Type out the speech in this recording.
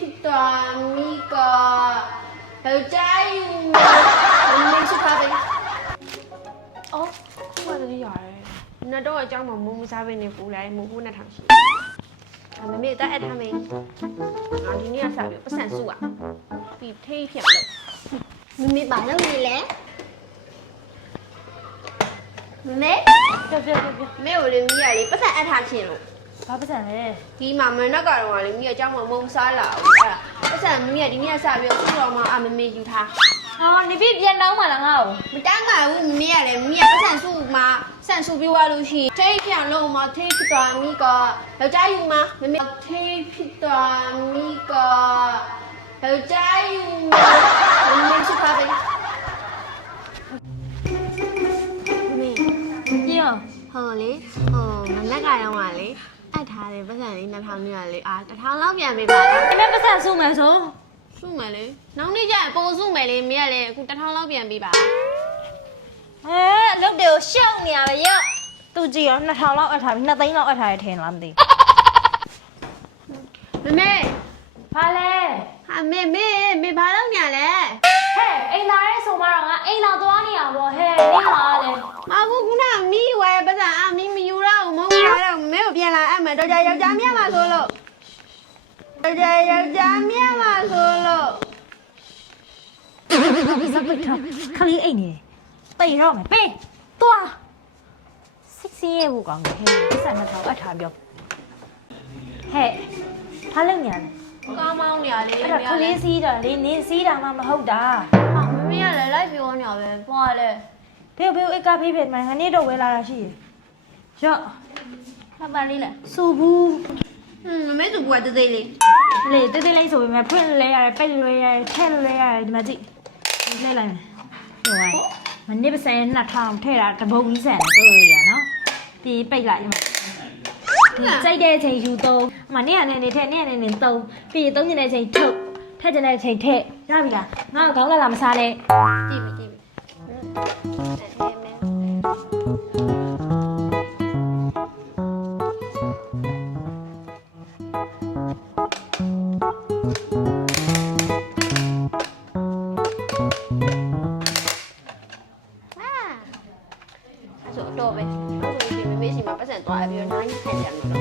ဖြစ်သွားမိကယောက်ျားယူမမင်းချထားပဲအော်ဘာတည်းရတယ်နတ်တော့အကြောင်းမှာမုံမစားပဲနေပူလိုက်မုံဘူးနဲ့ထောင်ရှိမမေတက်အပ်ထားမင်းဒီနေ့ကစားပြီးပတ်စံစုอ่ะပြီးထိဖြတ်လို့မမေဘာလုပ်နေလဲမမေပြမေကိုလေမိရလေပတ်စံအပ်ထားခြင်းလို့ဘာပတ်စံလဲဒီမှာမနက်ကတော့လေမိအကြောင်းမှာမုံစားလာဘူးအဲ့ဒါပတ်စံမိရဒီနေ့ကစားပြီးစုတော်မှာမမေယူထားနေပြီပြန်တောင်းပါလားငါ့ကိုမတန်းပါဘူးမမေကလည်းမမေကပတ်စံစုမှာဆန်စုပြီးွားလို့ရှိရင်ထိပြန်လို့မထိဖြစ်သွားမိကယောက်ျားယူမှာမမေထိဖြစ်သွားမိကယောက်ျားယူမှာမမေချထားပဲမမေပြီးတော့ဟောလေမနက်ကတော့ကလေအပ်ထားတယ်ပတ်စံလေး2000နဲ့လေ1000လောက်ပြန်ပေးပါလားအဲ့ပတ်စံစုမယ်ဆိုစုမယ်လေနောက်နေ့ကျရင်ပိုစုမယ်လေမင်းကလည်းအခု1000လောက်ပြန်ပေးပါအလုပ်တွေကိုရှောက်နေရပဲရော့သူကြည့်ရော2000လောက်အပ်ထားပြီ2သိန်းလောက်အပ်ထားရထင်လားမသိမမေဘာလဲဟာမေဘာလုပ်ညာလဲဟဲ့အိမ်လာရဲဆိုမှတော့ငါအိမ်လာသွားနေရပါဟဲ့နေလာလေမဟုတ်ခုနမီးဝယ်ပတ်စံမီးမယူတော့မဟုတ်ဘူးတော့မေကိုပြန်လာအပ်မယ်တော့ကြယောက်ျားမြတ်မှာဆိုလို့တော့ကြယောက်ျားမြတ်မှာဆိုလို့ခလေးအိမ်နေတိတ်တော့မယ်ပေးသွားစစ်စီးရဲ့ဘူးကောင်ဟဲ့ပတ်စံ2000အပ်ထားပြောဟဲ့ဘာလုပ်ညာလဲကားမောင်းနေရလေအဲ့ဒါခလေးစီးတာလေနင်းစီးတာမှမဟုတ်တာဟာမမေကလည်းလိုက်ပြောနေရပဲပွားလေဖေအိတ်ကားဖေးဖေးမှငါနေ့တော့ဝဲလာတာရှိရရော့မပါလေးလားစူဘူးမမေစုဘူးကတေးလေးလေတေးလေးဆိုပေမဲ့ဖွင့်လဲရတယ်ပိတ်လဲရတယ်ထည့်လဲရတယ်ဒီမှာကြည့်လဲလိုက်မယ်ဟိုမနေ့ပစံ2000ထည့်တာတပုံကြီးဆန်တယ်ဆိုလို့ရနော်ပြီးပိတ်လိုက်ဒီစိတ်တဲ့အချိန်ယူသုံးမနေ့ကနေနေထည့်နေ့ကနေနေသုံးပြီးသုံးကျင်တဲ့အချိန်ထုတ်ထည့်ကျင်တဲ့အချိန်ထည့်ရပြီလားငါခေါင်းလာမစားနဲ့ကြည့်ပြီဆိုတော့ပဲအဲ့ဆိုရင်မမေးစီမှာပတ်စံသွားပြီးတော့နိုင်ခံကြမှာ